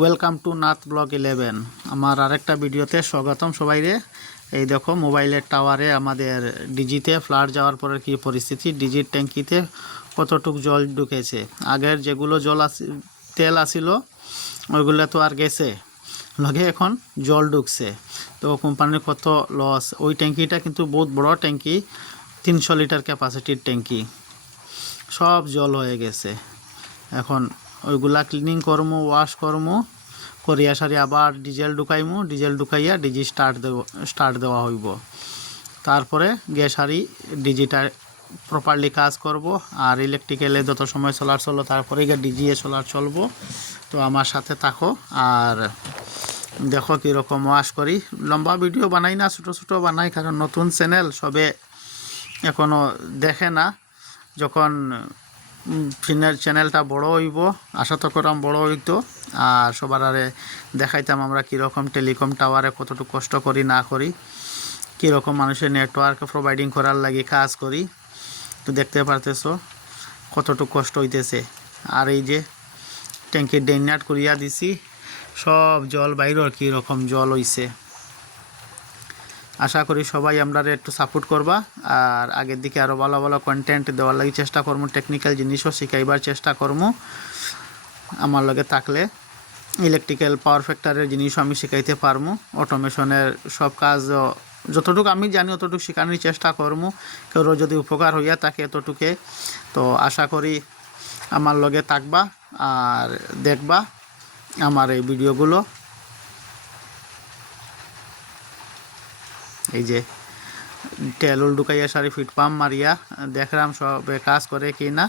Welcome to Nath blog 11। আমার আরেকটা ভিডিওতে স্বাগতম সবাইরে। এই দেখো মোবাইলের টাওয়ারে আমাদের ডিজিতে ফ্লাড যাওয়ার পরে কি পরিস্থিতি, ডিজির ট্যাঙ্কিতে কতটুক জল ঢুকেছে। আগের যেগুলো তেল আসিল ওইগুলো তো আর গেছে, লগে এখন জল ঢুকছে। তো কোম্পানির কত লস। ওই ট্যাঙ্কিটা কিন্তু বহুত বড় ট্যাঙ্কি, 300 লিটার ক্যাপাসিটির ট্যাঙ্কি, সব জল হয়ে গেছে। এখন ওইগুলা ক্লিনিং করমু, ওয়াশ করমু, করিয়া সারি আবার ডিজেল ঢুকাইমু, ডিজেল ঢুকাইয়া ডিজি স্টার্ট দেওয়া হইব। তারপরে গ্যাস হারি ডিজিটা প্রপারলি কাজ করব। আর ইলেকট্রিক্যালে যত সময় সোলার চলো তারপরে গিয়ে ডিজিএ সোলার চলবো। তো আমার সাথে থাকো আর দেখো কীরকম ওয়াশ করি। লম্বা ভিডিও বানাই না, ছোটো ছোটো বানাই, কারণ নতুন চ্যানেল সবে এখনও দেখে না। যখন চ্যানেলটা বড় হইব, আশা তো করলাম বড় হইতো, আর সবার আরে দেখাইতাম আমরা কীরকম টেলিকম টাওয়ারে কতটুকু কষ্ট করি না করি, কীরকম মানুষের নেটওয়ার্ক প্রোভাইডিং করার লাগে কাজ করি। তো দেখতে পারতেছো কতটুকু কষ্ট হইতেছে। আর এই যে ট্যাঙ্কির ডেইনাট করিয়া দিছি, সব জল বাইরের কীরকম জল হইছে। আশা করি সবাই আমরা একটু সাপোর্ট করবা, আর আগের দিকে আরও ভালো ভালো কন্টেন্ট দেওয়ার লাগে চেষ্টা করবো, টেকনিক্যাল জিনিসও শিখাইবার চেষ্টা করবো। আমার লগে থাকলে ইলেকট্রিক্যাল পাওয়ার ফ্যাক্টরের জিনিসও আমি শিখাইতে পারবো, অটোমেশনের সব কাজ যতটুকু আমি জানি অতটুকু শেখানোর চেষ্টা করবো। কেউ যদি উপকার হইয়া থাকে এতটুকে, তো আশা করি আমার লগে থাকবা আর দেখবা আমার এই ভিডিওগুলো। এই যে তেল ঢুকাইয়া সারি ফিট পাম্প মারিয়া দেখলাম সবে কাজ করে কি না।